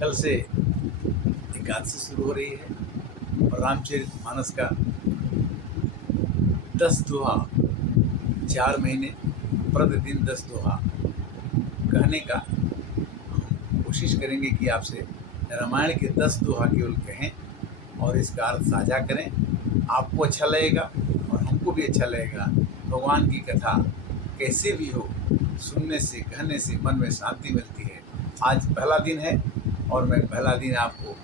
कल से एकादशी शुरू हो रही है और रामचरितमानस का 10 दोहा, 4 महीने प्रतिदिन 10 दोहा कहने का हम कोशिश करेंगे कि आपसे रामायण के 10 दोहा केवल कहें और इसका अर्थ साझा करें। आपको अच्छा लगेगा और हमको भी अच्छा लगेगा। भगवान की कथा कैसे भी हो, सुनने से कहने से मन में शांति मिलती है। आज पहला दिन है और मैं पहला दिन आपको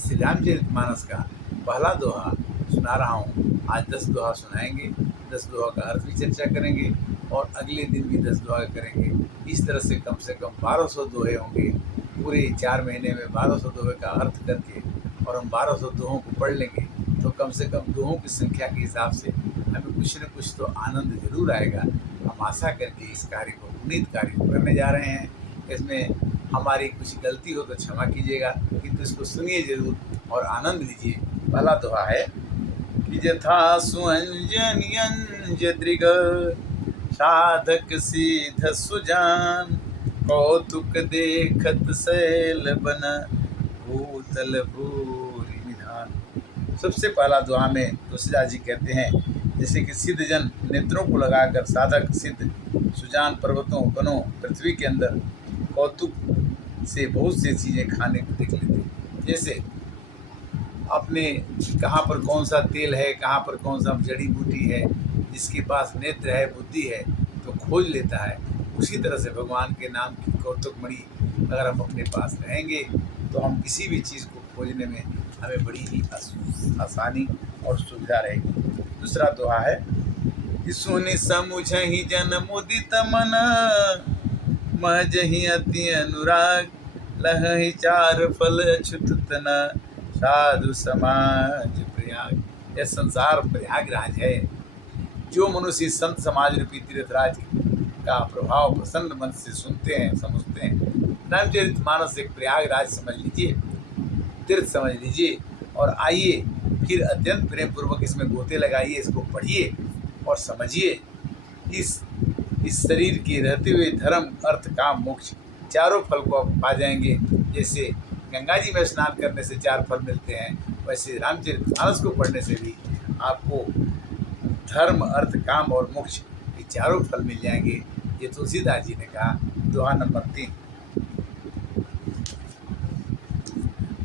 श्री रामचरितमानस का पहला दोहा सुना रहा हूँ। आज 10 दोहा सुनाएंगे, 10 दोहा का अर्थ भी चर्चा करेंगे और अगले दिन भी 10 दोहा करेंगे। इस तरह से कम 1200 दोहे होंगे। पूरे 4 महीने में 1200 दोहे का अर्थ करके और हम 1200 दोहों को पढ़ लेंगे तो कम से कम दोहों की संख्या के हिसाब से हमें कुछ न कुछ तो आनंद जरूर आएगा। हम आशा करके इस कार्य को, पुनीत कार्य को करने जा रहे हैं। इसमें हमारी कुछ गलती हो तो क्षमा कीजिएगा, किंतु इसको सुनिए जरूर और आनंद लीजिए। पहला दोहा है कि जथा सुअंजन दृग साधक सीध सुजान, कौतुक देखत शैल बन भूतल भूरि विधान। सबसे पहला दोहा में तुलसीदास जी कहते हैं जैसे कि सिद्ध जन नेत्रों को लगाकर साधक सिद्ध सुजान पर्वतों वनों पृथ्वी के अंदर कौतुक से बहुत सी चीज़ें खाने को देख लेते हैं। जैसे अपने कहाँ पर कौन सा तेल है, कहाँ पर कौन सा जड़ी बूटी है, जिसके पास नेत्र है, बुद्धि है तो खोज लेता है। उसी तरह से भगवान के नाम की कौतुकमणि अगर हम अपने पास रहेंगे तो हम किसी भी चीज़ को खोजने में हमें बड़ी ही आसानी और सुविधा रहेगी। दूसरा दोहा है कि सुनि समुझहि जन मुदित मन, महजहि अति अनुराग, लहहि 4 फल अछूत तना, साधु समाज प्रयाग। यह संसार प्रयागराज है। जो मनुष्य संत समाज रूपी तीर्थराज का प्रभाव प्रसन्न मन से सुनते हैं, समझते हैं, रामचरितमानस एक प्रयागराज समझ लीजिए, तीर्थ समझ लीजिए और आइए फिर अत्यंत प्रेम पूर्वक इसमें गोते लगाइए, इसको पढ़िए और समझिए। इस शरीर के रहते हुए धर्म, अर्थ, काम, मोक्ष चारों फल को आप पा जाएंगे। जैसे गंगा जी में स्नान करने से 4 फल मिलते हैं, वैसे रामचरितमानस को पढ़ने से भी आपको धर्म, अर्थ, काम और मोक्ष ये चारों फल मिल जाएंगे। ये तुलसीदास जी ने कहा। दोहा नंबर 3,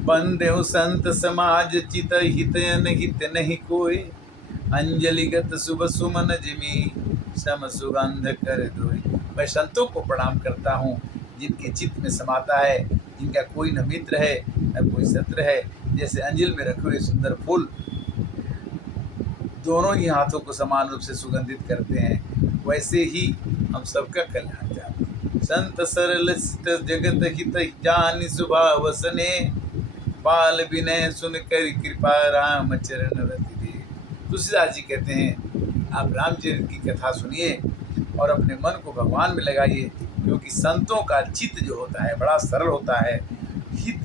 बंदेहु संत समाज चित हित अनहित नहीं कोई, अंजलिगत शुभ सुमन जिमी सम सुगंध कर दोई। मैं संतों को प्रणाम करता हूँ जिनके चित्त में समाता है, जिनका कोई न मित्र है न कोई शत्रु है। जैसे अंजिल में रखे हुए सुंदर फूल दोनों ही हाथों को समान रूप से सुगंधित करते हैं, वैसे ही हम सबका कल्याण चाहते हैं। संत सरल जगत हित जानि स्वभाव सने, बाल विनय सुन कर कृपा राम चरण रति दे। तुलसीदास जी कहते हैं आप रामचरित की कथा सुनिए और अपने मन को भगवान में लगाइए, क्योंकि संतों का चित्त जो होता है बड़ा सरल होता है, हित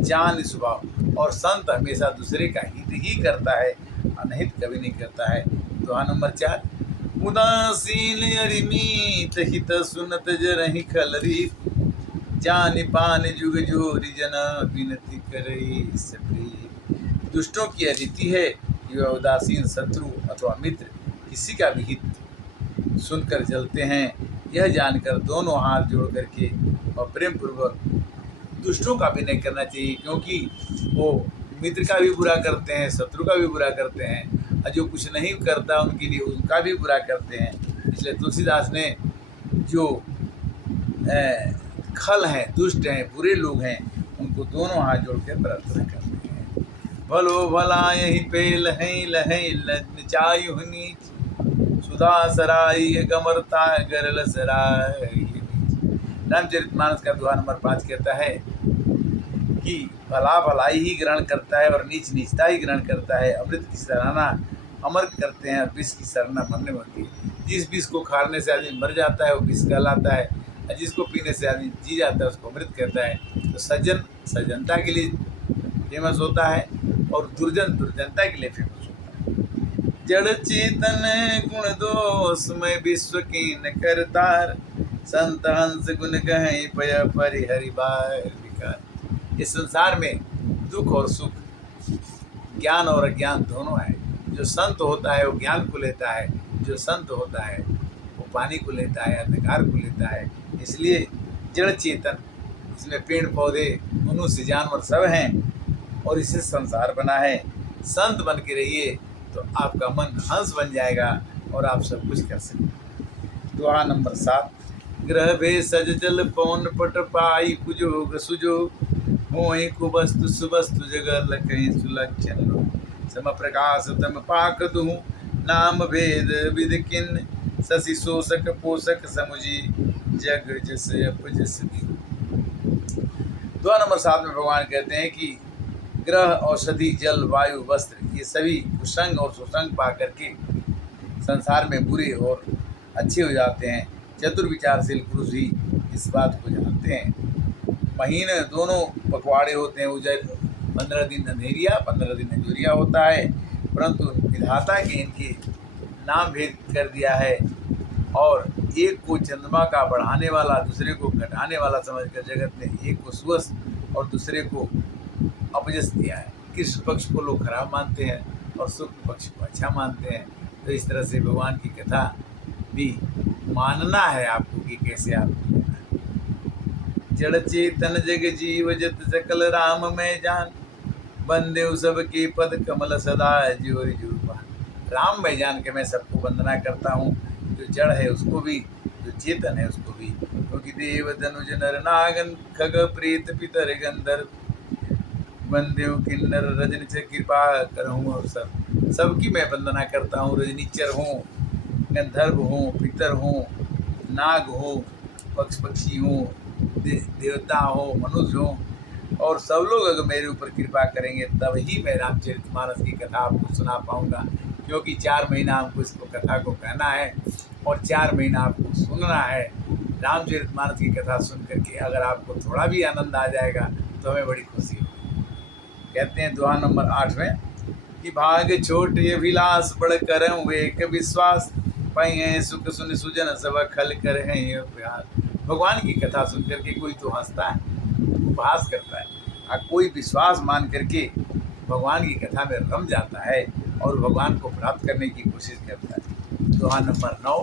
जान स्वभाव, और संत हमेशा दूसरे का हित ही करता है, अनहित कभी नहीं करता है। दोहा नंबर 4, उदासीन अरिमीत हित सुनत जरहि खलरी, जानि पान जुग जोरी जना विनती करई सप्री। दुष्टों की यह रीति है कि वह उदासीन शत्रु अथवा मित्र किसी का भी हित सुनकर जलते हैं। यह जानकर दोनों हाथ जोड़ करके और प्रेम पूर्वक दुष्टों का भी नहीं करना चाहिए, क्योंकि वो मित्र का भी बुरा करते हैं, शत्रु का भी बुरा करते हैं, और जो कुछ नहीं करता उनके लिए उनका भी बुरा करते हैं। इसलिए तुलसीदास ने जो खल हैं, दुष्ट हैं, बुरे लोग हैं, उनको दोनों हाथ जोड़ के प्रार्थना करते हैं। भलो भला यही पेल हैं लहें लचायु नीच, सुधा सराय गमरता गरल सराय। रामचरितमानस का दोहा नंबर 5 कहता है कि भला भलाई ही ग्रहण करता है और नीच नीचता ही ग्रहण करता है। अमृत की सराहना अमर करते हैं और विष की सराहना मरने होती है। जिस विष को खाने से आदमी मर जाता है वो विष कहलाता है, और जिसको पीने से आदमी जी जाता है उसको अमृत कहता है। तो सज्जन सज्जनता के लिए फेमस होता है और दुर्जन दुर्जनता के लिए फेमस होता है। जड़ चेतन गुण दोष में विश्व की न करतार, संत हंस गुण कहें पय परिहरि बार। का। इस संसार में दुख और सुख, ज्ञान और अज्ञान दोनों है। जो संत होता है वो ज्ञान को लेता है, जो संत होता है वो पानी को लेता है, अंधकार को लेता है। इसलिए जड़ चेतन, इसमें पेड़ पौधे, मनुष्य, जानवर सब हैं और इससे संसार बना है। संत बन के रहिए तो आपका मन हंस बन जाएगा और आप सब कुछ कर सकते। दुआ नंबर 7। ग्रह भे सज जल पवन पट पाई कुजोग सुजोग, मोहि कुवस्तु सुवस्तु जगह लखई सुलक्षण लोग। सम प्रकाश तम पाक दूँ, नाम भेद विद किन, शशि शोषक पोषक समुझी, जग जस अप जस दीन। दुआ नंबर 7 में भगवान कहते हैं कि ग्रह, औषधि, जल, वायु, वस्त्र, ये सभी कुसंग और सुसंग पा करके संसार में बुरे और अच्छे हो जाते हैं। चतुर विचारशील पुरुष ही इस बात को जानते हैं। महीने दोनों पखवाड़े होते हैं, उजर 15 दिन अंधेरिया, 15 दिन अंजोरिया होता है, परंतु विधाता के इनके नाम भेद कर दिया है और एक को चंद्रमा का बढ़ाने वाला, दूसरे को घटाने वाला समझकर जगत ने एक को सुवस और दूसरे को अपजस दिया है। कृष्ण पक्ष को लोग खराब मानते हैं और शुक्ल पक्ष को अच्छा मानते हैं। तो इस तरह से भगवान की कथा भी मानना है आपको कि कैसे आपको। जड़ चेतन जग जीव जत सकल राम में जान, बंदे सबके पद कमल सदा जोर जुबान। राम में जान के मैं सबको वंदना करता हूँ, जो जड़ है उसको भी, जो चेतन है उसको भी। क्योंकि देव धनुज नर नागन खग प्रेत पितर गंधर्व, बंदेव किन्नर रजनी कृपा करहूँ। और सबकी मैं वंदना करता हूँ। रजनीचर हूँ, गंधर्व हूँ, पितर हूँ, नाग हूँ, पक्षी हूँ, देवता हूँ, मनुष्य हूँ। और सब लोग अगर मेरे ऊपर कृपा करेंगे तब ही मैं रामचरितमानस की कथा आपको सुना पाऊँगा। क्योंकि 4 महीना हमको इसको कथा को कहना है और 4 महीना आपको सुनना है। रामचरितमानस की कथा सुन करके अगर आपको थोड़ा भी आनंद आ जाएगा तो हमें बड़ी खुशी होगी। कहते हैं दुआ नंबर 8 में कि भाग छोट ये विलास बड़ करम वेक विश्वास, पै सुख सुन सुजन सब खल कर हैं ये प्यार। भगवान की कथा सुन करके कोई तो हंसता है, उपहास करता है, और कोई विश्वास मान करके भगवान की कथा में रम जाता है और भगवान को प्राप्त करने की कोशिश करता है। दोहा नंबर 9।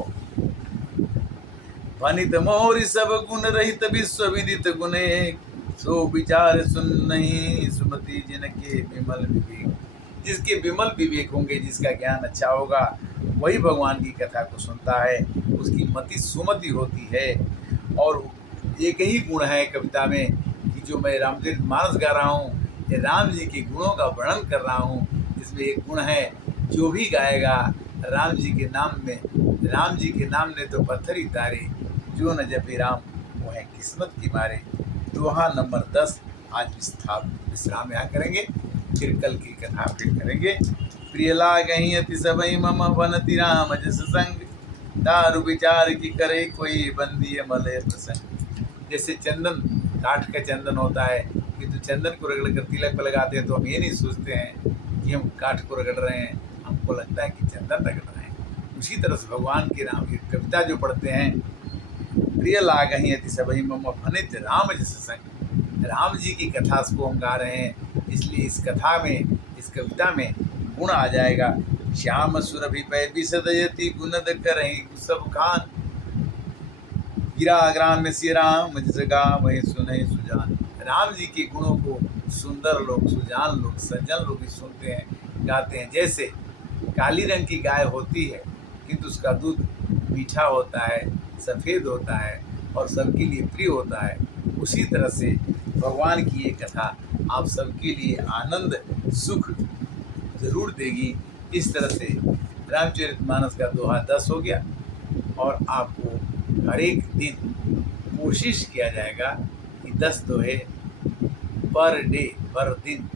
वनित मोर सब गुण रहित विश्व विदित गुणे, सो विचार सुन नहीं सुमति जिनके विमल विवेक। जिसके विमल विवेक होंगे, जिसका ज्ञान अच्छा होगा, वही भगवान की कथा को सुनता है, उसकी मति सुमति होती है। और एक ही गुण है कविता में कि जो मैं रामचरितमानस गा रहा हूँ, ये राम जी के गुणों का वर्णन कर रहा हूँ। इसमें एक गुण है, जो भी गाएगा राम जी के नाम में, राम जी के नाम ने तो पत्थर ही तारे, जो न जपे राम वो है किस्मत की मारे। दोहा नंबर 10 आज विश्राम यहाँ करेंगे, फिर कल की कथा फिर करेंगे। प्रिय लागहि अति सबई मम वनति राम जस संग, दारु विचार की करे कोई बंदी मलय प्रसंग। जैसे चंदन, काठ का चंदन होता है कि तो चंदन को रगड़ कर तिलक पर लगाते हैं तो हम ये नहीं सोचते हैं कि हम काठ को रगड़ रहे हैं, हमको लगता है कि चंदन रगड़ रहे हैं। उसी तरह से भगवान की नाम की कविता जो पढ़ते हैं, प्रिय लागहि अति सबई मम वनित राम जस संग, राम जी की कथा को हम गा रहे हैं, इसलिए इस कथा में, इस कविता में गुण आ जाएगा। श्याम सुरभि पै विसदयति गुणद करहि सब खान, गिरा ग्राम में श्री राम जिस गा वही सुनहि सुजान। राम जी के गुणों को सुंदर लोग, सुजान लोग, सज्जन लोग भी सुनते हैं, गाते हैं। जैसे काली रंग की गाय होती है किंतु उसका दूध मीठा होता है, सफ़ेद होता है और सबके लिए प्रिय होता है, उसी तरह से भगवान की ये कथा आप सबके लिए आनंद सुख जरूर देगी। इस तरह से रामचरितमानस का दोहा 10 हो गया और आपको हर एक दिन कोशिश किया जाएगा कि 10 दोहे पर डे, पर दिन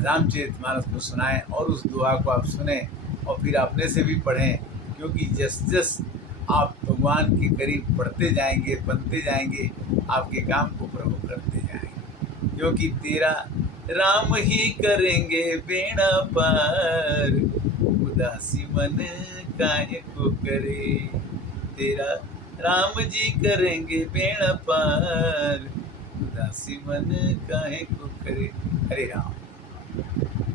रामचरितमानस को सुनाएं और उस दोहा को आप सुने और फिर अपने से भी पढ़ें। क्योंकि जस जस आप भगवान के करीब पढ़ते जाएंगे, बनते जाएंगे, आपके काम को प्रभु करते जाएंगे। क्योंकि तेरा राम ही करेंगे बेड़ा पार, उदासी मन काहे को करे। तेरा राम जी करेंगे बेड़ा पार, उदासी मन काहे को करे। हरे राम।